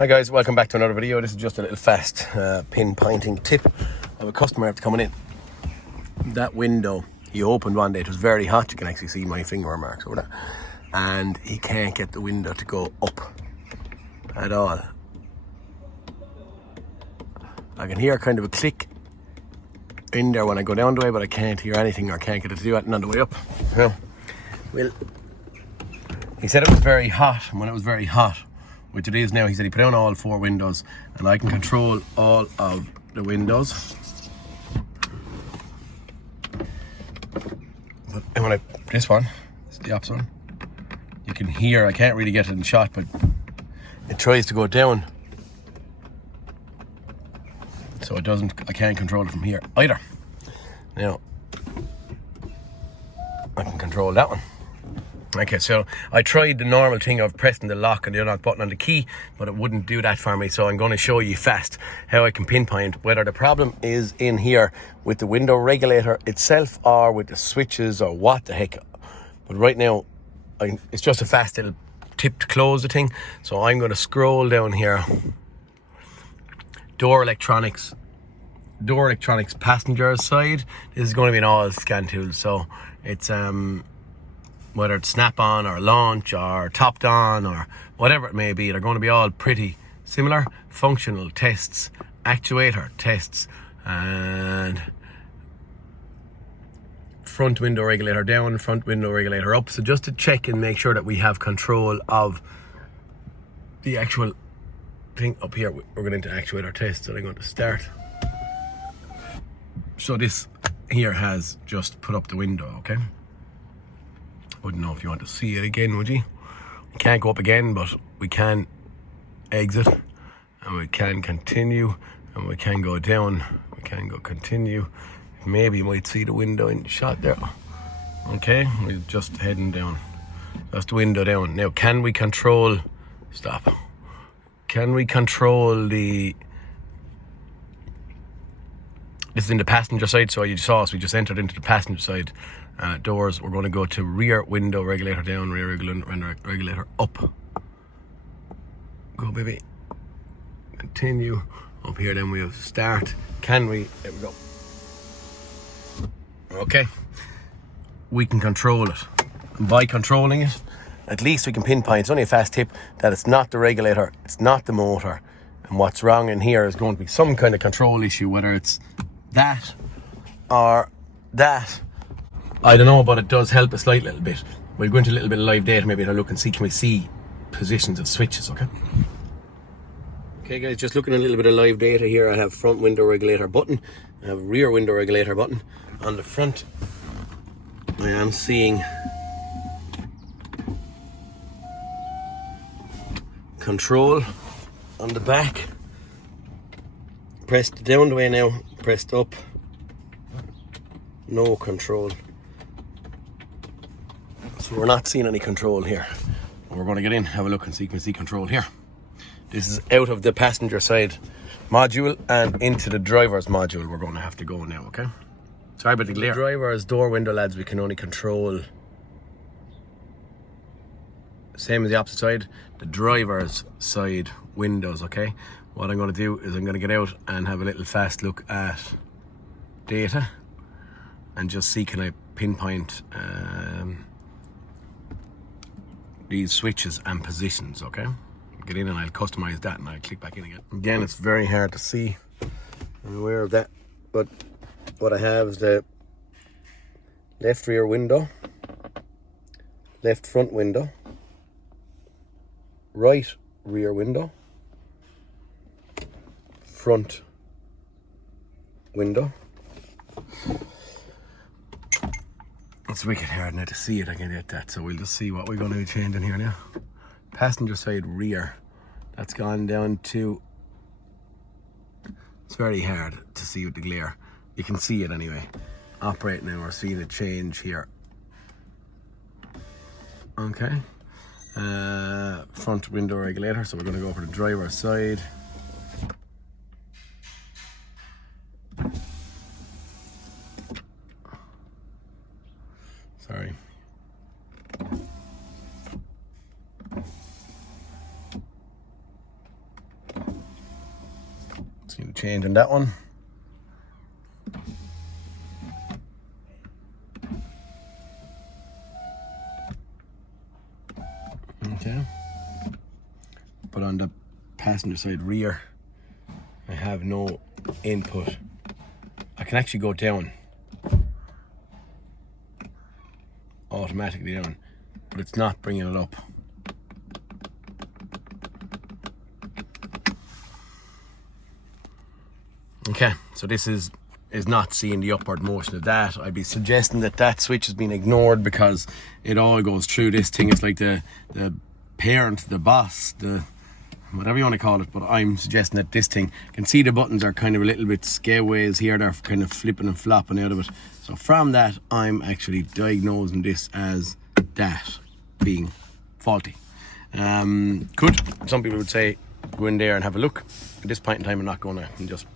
Hi guys, welcome back to another video. This is just a little fast pinpointing tip of a customer after coming in. That window he opened one day, it was very hot, you can actually see my finger marks over there, and he can't get the window to go up at all. I can hear kind of a click in there when I go down the way, but I can't hear anything or can't get it to do anything on the way up. Well, he said it was very hot, and when it was very hot, which it is now, he said he put down all 4 windows and I can control all of the windows. And when this one, it's the opposite one, you can hear, I can't really get it in shot, but it tries to go down. So it doesn't, I can't control it from here either. Now, I can control that one. Okay, so I tried the normal thing of pressing the lock and the unlock button on the key, but it wouldn't do that for me. So I'm going to show you fast how I can pinpoint whether the problem is in here with the window regulator itself or with the switches or what the heck. But right now, it's just a fast little tip to close the thing. So I'm going to scroll down here. Door electronics passenger side. This is going to be an all scan tool. So it's whether it's snap-on or launch or topped on or whatever it may be, they're going to be all pretty similar. Functional tests, actuator tests, and front window regulator down, front window regulator up. So just to check and make sure that we have control of the actual thing up here, we're going into actuator tests. So I'm going to start. So this here has just put up the window, okay? Wouldn't know if you want to see it again, would you? We can't go up again, but we can exit, and we can continue, and we can go down, we can go continue. Maybe you might see the window in shot there. Okay, we're just heading down. That's the window down. Now, can we control, stop. Can we control the, this is in the passenger side, so you saw us, we just entered into the passenger side. Doors, we're going to go to rear window regulator down, rear regulator up. Go baby. Continue. Up here then we have start. Can we, there we go. Okay. We can control it. And by controlling it, at least we can pinpoint, it's only a fast tip, that it's not the regulator, it's not the motor. And what's wrong in here is going to be some kind of control issue, whether it's that or that. I don't know, but it does help a slight little bit. We'll go into a little bit of live data, maybe, and I'll look and see, can we see positions of switches, okay? Okay guys, just looking at a little bit of live data here. I have front window regulator button, I have rear window regulator button. On the front, I am seeing control. On the back, pressed down the way now, pressed up, no control. So we're not seeing any control here. We're going to get in, have a look and see, can we see control here. This is out of the passenger side module and into the driver's module we're going to have to go now, okay? Sorry about the glare. The driver's door window, lads, we can only control, same as the opposite side, the driver's side windows, okay? What I'm going to do is I'm going to get out and have a little fast look at data and just see, can I pinpoint these switches and positions, okay? Get in and I'll customize that and I'll click back in again. Again, it's very hard to see. I'm aware of that, but what I have is the left rear window, left front window, right rear window, front window. It's wicked hard now to see it, I can get that, so we'll just see what we're going to be changing here now. Passenger side rear, that's gone down to, it's very hard to see with the glare. You can see it anyway. Operate now, we're seeing a change here. Okay. Front window regulator, so we're going to go for the driver's side. Sorry. See the change in that one. Okay. But on the passenger side rear, I have no input. I can actually go down, automatically down, but it's not bringing it up. Okay, so this is not seeing the upward motion of that. I'd be suggesting that that switch has been ignored because it all goes through this thing. It's like the parent, the boss, the whatever you want to call it, but I'm suggesting that this thing, you can see the buttons are kind of a little bit scareways here, they're kind of flipping and flopping out of it. So from that, I'm actually diagnosing this as that being faulty. Could some people would say go in there and have a look. At this point in time, I'm not going to just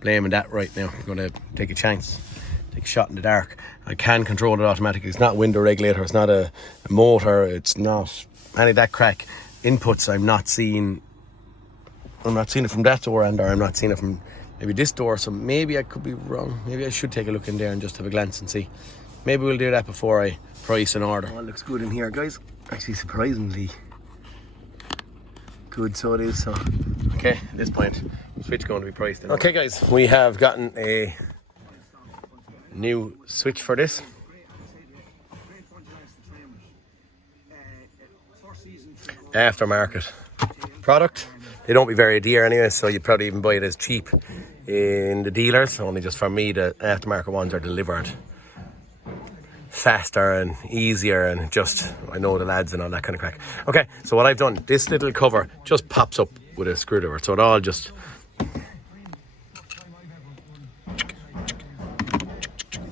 blaming that right now. I'm going to take a chance, take a shot in the dark. I can control it automatically. It's not a window regulator, it's not a motor, it's not any of that crack. Inputs I'm not seeing it from that door, and or I'm not seeing it from maybe this door, so maybe I could be wrong. Maybe I should take a look in there and just have a glance and see. Maybe we'll do that before I price an order. Oh, it looks good in here, guys. Actually, surprisingly good, so it is. So, okay, at this point, the switch going to be priced in. Okay, guys, we have gotten a new switch for this. Aftermarket product. They don't be very dear anyway, so you'd probably even buy it as cheap in the dealers. Only just for me, the aftermarket ones are delivered faster and easier, and just, I know the lads and all that kind of crack. Okay, so what I've done, this little cover just pops up with a screwdriver, so it all just,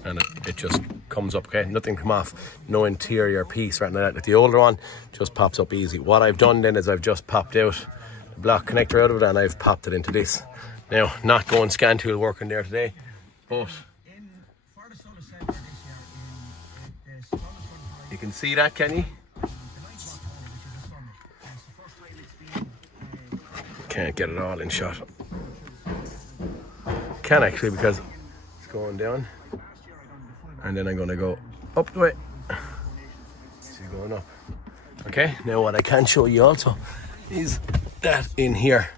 and it just comes up. Okay, nothing come off, no interior piece or anything like that. Like the older one just pops up easy. What I've done then is I've just popped out the block connector out of it and I've popped it into this. Now, not going scan tool working there today, but you can see that, can you? Can't get it all in shot. Can actually, because it's going down. And then I'm going to go up the way. She's going up. Okay, now what I can show you also is that in here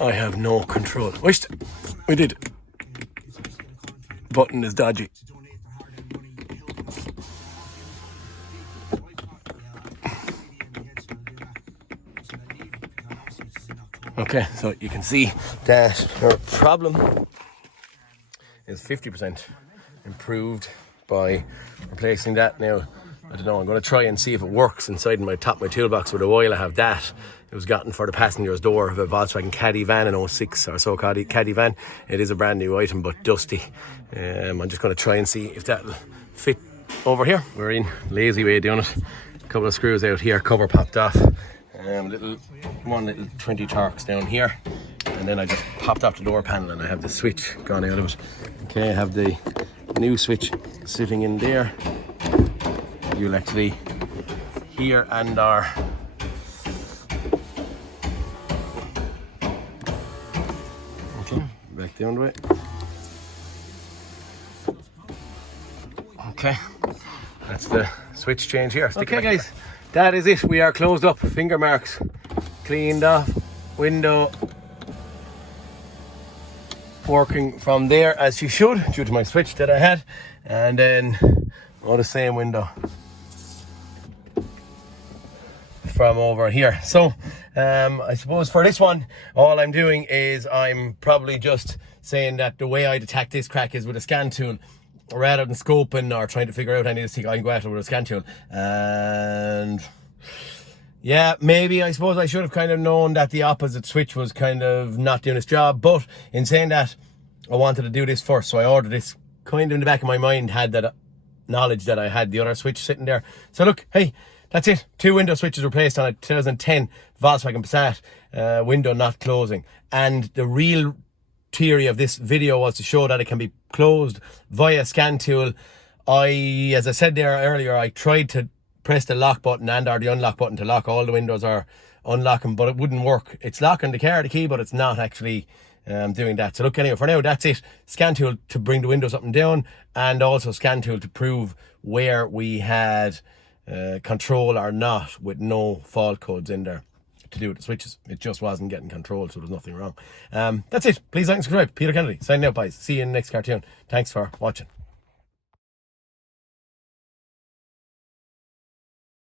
I have no control. Wished we did. Button is dodgy. Okay, so you can see that our problem is 50% improved by replacing that. Now, I don't know, I'm going to try and see if it works inside my top of my toolbox. With a while I have that. It was gotten for the passenger's door of a Volkswagen Caddy van in 06 or so, Caddy van. It is a brand new item, but dusty. I'm just going to try and see if that'll fit over here. We're in lazy way doing it. A couple of screws out here, cover popped off. One little 20 Torx down here, and then I just popped off the door panel and I have the switch gone out of it. Okay, I have the new switch sitting in there. You'll actually hear and are okay, back down the way. Okay, that's the switch change here. Okay, guys, that is it. We are closed up. Finger marks cleaned off. Window working from there as she should, due to my switch that I had. And then the same window from over here. So I suppose for this one, all I'm doing is I'm probably just saying that the way I'd attack this crack is with a scan tool, rather than scoping or trying to figure out any of this thing. I can go at it with a scan tool. And yeah, maybe I suppose I should have kind of known that the opposite switch was kind of not doing its job. But in saying that, I wanted to do this first, so I ordered this. Kind of in the back of my mind had that knowledge that I had the other switch sitting there. So look, hey, that's it. 2 window switches replaced on a 2010 Volkswagen Passat, window not closing. And the real theory of this video was to show that it can be closed via scan tool. As I said there earlier, I tried to press the lock button and or the unlock button to lock all the windows or unlocking, but it wouldn't work. It's locking the car, the key, but it's not actually doing that. So look, anyway, for now, that's it. Scan tool to bring the windows up and down, and also scan tool to prove where we had control or not, with no fault codes in there to do with the switches. It just wasn't getting control, so there's nothing wrong. That's it. Please like and subscribe. Peter Kennedy signing out, guys. See you in the next cartoon. Thanks for watching.